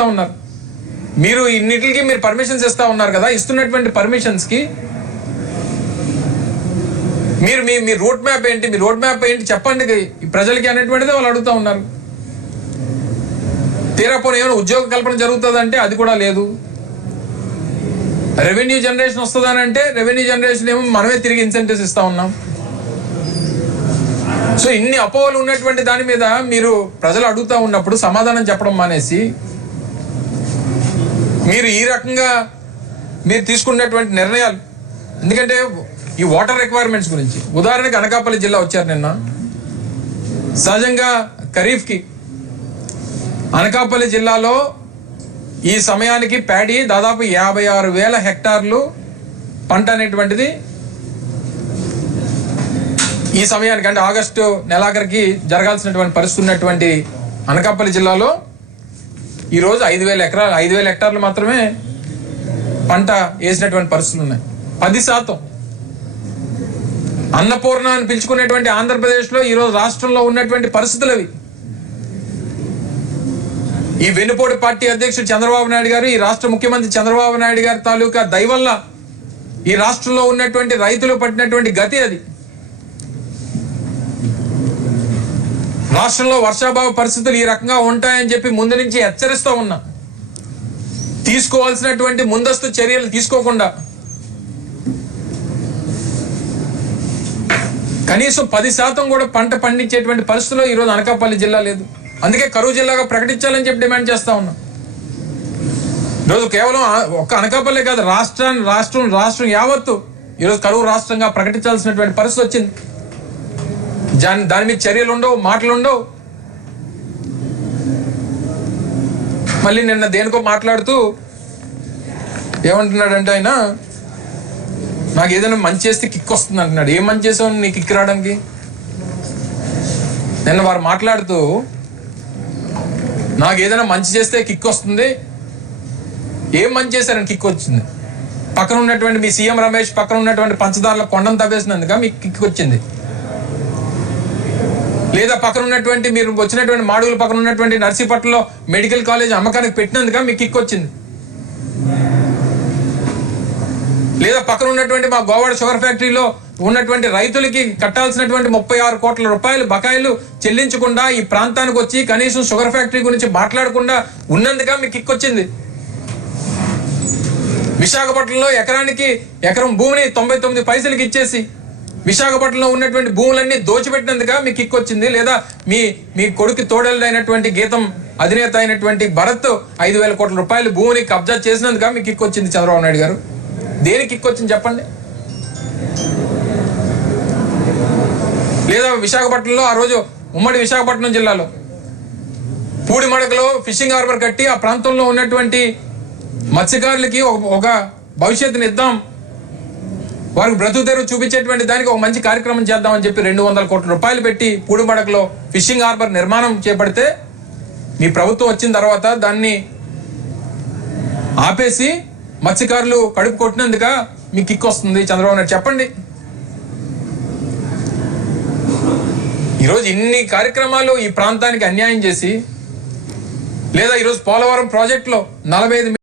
అడుగుతా ఉన్నారు. మీరు ఇన్నిటికి మీరు పర్మిషన్స్ ఇస్తా ఉన్నారు కదా, ఇస్తున్నటువంటి పర్మిషన్స్కి మీరు మీ రోడ్ మ్యాప్ ఏంటి, మీ రోడ్ మ్యాప్ ఏంటి చెప్పండి ప్రజలకి అనేటువంటిది వాళ్ళు అడుగుతా ఉన్నారు. తీరాపోని ఏమైనా ఉద్యోగ కల్పన జరుగుతుందంటే అది కూడా లేదు. రెవెన్యూ జనరేషన్ వస్తుందని అంటే రెవెన్యూ జనరేషన్ ఏమో మనమే తిరిగి ఇన్సెంటివ్స్ ఇస్తా ఉన్నాం. సో ఇన్ని అపోహలు ఉన్నటువంటి దాని మీద మీరు ప్రజలు అడుగుతా ఉన్నప్పుడు సమాధానం చెప్పడం మానేసి మీరు ఈ రకంగా మీరు తీసుకున్నటువంటి నిర్ణయాలు, ఎందుకంటే ఈ వాటర్ రిక్వైర్మెంట్స్ గురించి ఉదాహరణకి అనకాపల్లి జిల్లా వచ్చారు నిన్న. సహజంగా ఖరీఫ్కి అనకాపల్లి జిల్లాలో ఈ సమయానికి ప్యాడీ దాదాపు 56,000 హెక్టార్లు పంట అనేటువంటిది ఈ సమయానికి అంటే ఆగస్టు నెలాఖరికి జరగాల్సినటువంటి పరిస్థితి ఉన్నటువంటి అనకాపల్లి జిల్లాలో ఈరోజు 5,000 హెక్టార్లు మాత్రమే పంట వేసినటువంటి పరిస్థితులు ఉన్నాయి. 10%. అన్నపూర్ణ అని పిలుచుకునేటువంటి ఆంధ్రప్రదేశ్లో ఈరోజు రాష్ట్రంలో ఉన్నటువంటి పరిస్థితులు అవి. ఈ వెన్నుపోటు పార్టీ అధ్యక్షుడు చంద్రబాబు నాయుడు గారు, ఈ రాష్ట్ర ముఖ్యమంత్రి చంద్రబాబు నాయుడు గారి తాలూకా దయవల్ల ఈ రాష్ట్రంలో ఉన్నటువంటి రైతులు పట్టినటువంటి గతి అది. రాష్ట్రంలో వర్షాభావ పరిస్థితులు ఈ రకంగా ఉంటాయని చెప్పి ముందు నుంచి హెచ్చరిస్తూ ఉన్నా, తీసుకోవాల్సినటువంటి ముందస్తు చర్యలు తీసుకోకుండా కనీసం 10% కూడా పంట పండించేటువంటి పరిస్థితుల్లో ఈరోజు అనకాపల్లి జిల్లా లేదు. అందుకే కరువు జిల్లాగా ప్రకటించాలని చెప్పి డిమాండ్ చేస్తా ఉన్నాం. ఈరోజు కేవలం ఒక్క అనకాపల్లి కాదు, రాష్ట్రం యావత్తు ఈరోజు కరువు రాష్ట్రంగా ప్రకటించాల్సినటువంటి పరిస్థితి వచ్చింది. దాని మీద చర్యలు ఉండవు, మాటలు ఉండవు. మళ్ళీ నిన్న దేనికో మాట్లాడుతూ ఏమంటున్నాడంటే ఆయన, నాకు ఏదైనా మంచి చేస్తే కిక్ వస్తుంది అంటున్నాడు. ఏం మంచి చేసావు నీకు కిక్ రావడానికి? నిన్న వారు మాట్లాడుతూ నాకు ఏదైనా మంచి చేస్తే కిక్ వస్తుంది, ఏం మంచి చేశారని కిక్ వచ్చింది? పక్కన ఉన్నటువంటి మీ సీఎం రమేష్ పక్కన ఉన్నటువంటి పంచదారుల కొండను తవ్వేసినందుక మీకు కిక్ వచ్చింది, లేదా పక్కన ఉన్నటువంటి మీరు వచ్చినటువంటి మాడుగుల పక్కన ఉన్నటువంటి నర్సీపట్నంలో మెడికల్ కాలేజ్ అమ్మకానికి పెట్టినందుక మీకు కిక్ వచ్చింది, లేదా పక్కన ఉన్నటువంటి మా గోవాడ షుగర్ ఫ్యాక్టరీలో ఉన్నటువంటి రైతులకి కట్టాల్సినటువంటి 36 కోట్ల రూపాయలు బకాయిలు చెల్లించకుండా ఈ ప్రాంతానికి వచ్చి కనీసం షుగర్ ఫ్యాక్టరీ గురించి మాట్లాడకుండా ఉన్నందుక మీకు కిక్ వచ్చింది. విశాఖపట్నంలో ఎకరం భూమిని 99 పైసలకి ఇచ్చేసి విశాఖపట్నంలో ఉన్నటువంటి భూములన్నీ దోచిపెట్టినందుక మీకు కిక్ వచ్చింది, లేదా మీ కొడుకు తోడైనటువంటి గీతం అధినేత అయినటువంటి భరత్ 5,000 కోట్ల రూపాయలు భూమిని కబ్జా చేసినందుక మీకు కిక్ వచ్చింది చంద్రబాబు నాయుడు గారు. దేనికి కిక్ వచ్చింది చెప్పండి? లేదా విశాఖపట్నంలో ఆ రోజు ఉమ్మడి విశాఖపట్నం జిల్లాలో పూడిమడకలో ఫిషింగ్ హార్బర్ కట్టి ఆ ప్రాంతంలో ఉన్నటువంటి మత్స్యకారులకి ఒక భవిష్యత్తుని ఇద్దాం, వారికి బ్రతుకు తెరువు చూపించేటువంటి దానికి ఒక మంచి కార్యక్రమం చేద్దామని చెప్పి 200 కోట్ల రూపాయలు పెట్టి పూడిమడకలో ఫిషింగ్ హార్బర్ నిర్మాణం చేపడితే మీ ప్రభుత్వం వచ్చిన తర్వాత దాన్ని ఆపేసి మత్స్యకారులు కడుపు కొట్టినందుక మీకు కిక్ వస్తుంది చంద్రబాబు నాయుడు చెప్పండి. ఈరోజు ఇన్ని కార్యక్రమాలు ఈ ప్రాంతానికి అన్యాయం చేసి, లేదా ఈరోజు పోలవరం ప్రాజెక్టులో 45